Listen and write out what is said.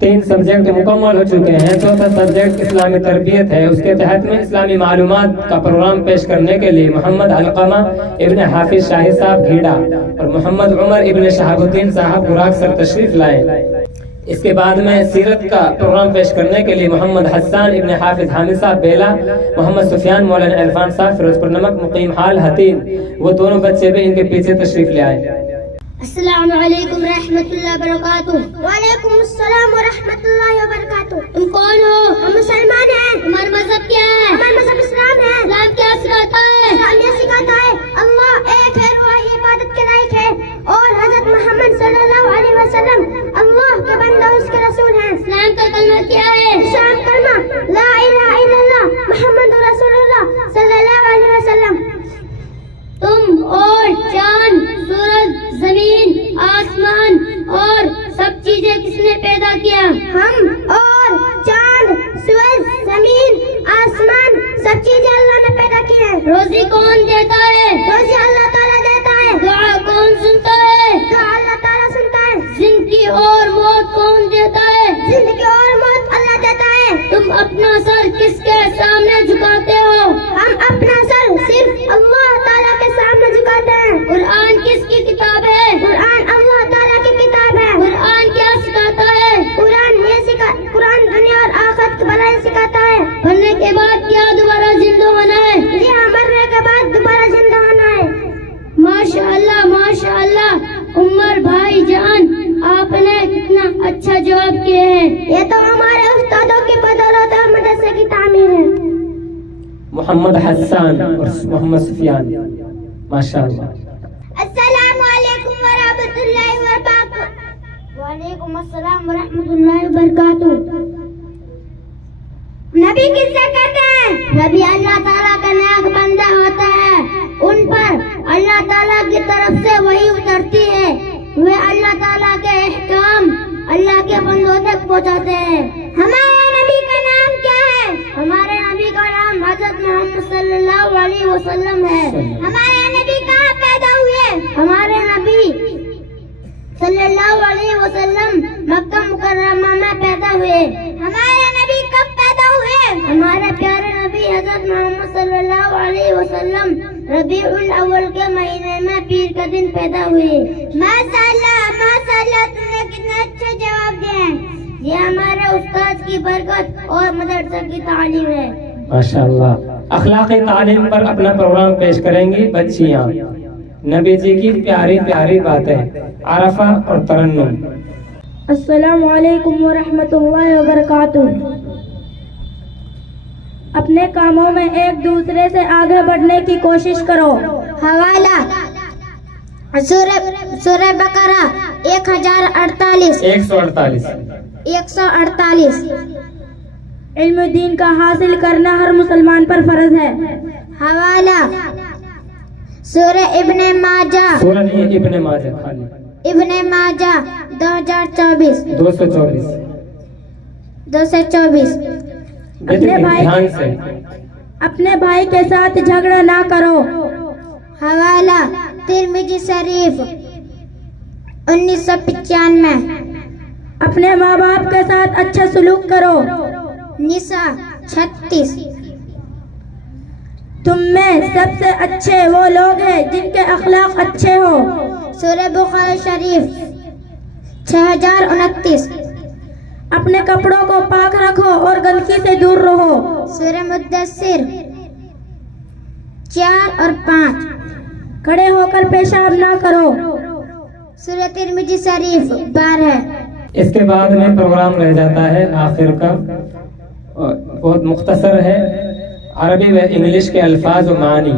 3 subject مکمل ہو چکے ہیں. چوتھا سبجیکٹ اسلامی تربیت ہے. اس کے تحت میں اسلامی معلومات کا پروگرام پیش کرنے کے لیے محمد علقمہ ابن حافظ شاہی صاحب گھیڑا اور محمد عمر ابن شہاب الدین صاحب براق سر تشریف لائے. اس کے بعد میں سیرت کا پروگرام پیش کرنے کے لیے محمد حسان ابن حافظ حامد صاحب بیلا، محمد سفیان مولانا عرفان صاحب فیروز پور نمک مقیم حال حتین، وہ دونوں بچے بھی ان کے پیچھے تشریف لے آئے. السلام علیکم رحمۃ اللہ وبرکاتہ. وعلیکم السلام ورحمۃ اللہ وبرکاتہ. تم کون ہو؟ ہم مسلمان ہیں. تمہارا مذہب کیا ہے؟ ہمارا مذہب اسلام ہے. اسلام کیا سکھاتا ہے؟ اسلام یہ سکھاتا ہے اللہ ایک ہے، وہ عبادت کے لائق ہے، اور حضرت محمد صلی اللہ علیہ وسلم اللہ کے بندہ اس کے رسول ہیں. اسلام کا کلمہ کیا ہے؟ اسلام کلمہ لا الہ الا اللہ محمد رسول اللہ صلی اللہ علیہ وسلم. تم اور چاند، سورج، زمین، آسمان اور سب چیزیں کس نے پیدا کیا؟ ہم اور چاند، سورج، زمین، آسمان سب چیزیں اللہ نے پیدا کی ہیں. روزی کون دیتا ہے؟ روزی اللہ تعالیٰ دیتا ہے. دعا کون سنتا ہے؟ دعا اللہ تعالیٰ سنتا ہے. زندگی اور موت کون دیتا ہے؟ زندگی اور موت اللہ دیتا ہے. تم اپنا سر کس کے سامنے جھکاتے ہو؟ ہم اپنا سر صرف اللہ تعالیٰ کے سامنے جھکاتے ہیں. قرآن کس کی کتاب ہے؟ قرآن اللہ تعالیٰ کی کتاب ہے. قرآن کیا سکھاتا ہے؟ قرآن دنیا اور آخرت کی بھلائی سکھاتا ہے. مرنے کے بعد کیا دوبارہ زندہ ہونا ہے؟ جی ہاں، مرنے کے بعد دوبارہ زندہ ہونا ہے. ماشاء اللہ ماشاء اللہ. عمر بھائی جان، آپ نے کتنا اچھا جواب کیے ہیں. یہ تو ہمارے استادوں کی بدولت اور مدرسے کی تعمیر ہے. محمد حسان اور محمد سفیان، ماشاء اللہ. السلام علیکم ورحمۃ اللہ وبرکاتہ. وعلیکم السلام ورحمۃ اللہ وبرکاتہ. نبی کس سے کہتے ہیں؟ نبی اللہ تعالیٰ کا نیک بندہ ہوتا ہے. ان پر اللہ تعالیٰ کی طرف سے وحی اترتی ہے. وہ اللہ تعالیٰ کے احکام اللہ کے بندوں تک پہنچاتے ہیں. ہمارے نبی کا نام کیا ہے؟ ہمارے نبی کا نام حضرت محمد صلی اللہ علیہ وسلم ہے. ہمارے نبی کہاں پیدا ہوئے؟ ہمارے نبی صلی اللہ علیہ وسلم مکہ مکرمہ میں پیدا ہوئے. ہمارے نبی کب پیدا ہوئے؟ ہمارے پیارے نبی حضرت محمد صلی اللہ علیہ وسلم ربیع الاول کے مہینے میں پیر کے دن پیدا ہوئے. ماشاء اللہ، تم نے کتنے اچھے جواب دیے ہیں. یہ ہمارے استاد کی برکت اور مدرسے کی تعلیم ہے. ماشاء اللہ. اخلاقی تعلیم پر اپنا پروگرام پیش کریں گی بچیاں. نبی جی کی پیاری پیاری باتیں، عرفہ اور ترنم. السلام علیکم ورحمۃ اللہ وبرکاتہ. اپنے کاموں میں ایک دوسرے سے آگے بڑھنے کی کوشش کرو. حوالہ سورہ بقرہ 1048. 148. علم دین کا حاصل کرنا ہر مسلمان پر فرض ہے. حوالہ سورہ ابن ماجہ. سورہ نہیں، ابن ماجہ خالی. ابن ماجہ 2024. 224. اپنے بھائی کے ساتھ جھگڑا نہ کرو. حوالہ ترمذی شریف 1995. اپنے ماں باپ کے ساتھ اچھا سلوک کرو. نساء 36. تم میں سب سے اچھے وہ لوگ ہیں جن کے اخلاق اچھے ہو. سورہ بخاری شریف 6029. اپنے کپڑوں کو پاک رکھو اور گندگی سے دور رہو. سورہ مدثر 4 اور 5. کھڑے ہو کر پیشاب نہ کرو. سورہ ترمذی شریف 12. اس کے بعد میں پروگرام رہ جاتا ہے آخر کا، بہت مختصر ہے. عربی و انگلش کے الفاظ و معنی.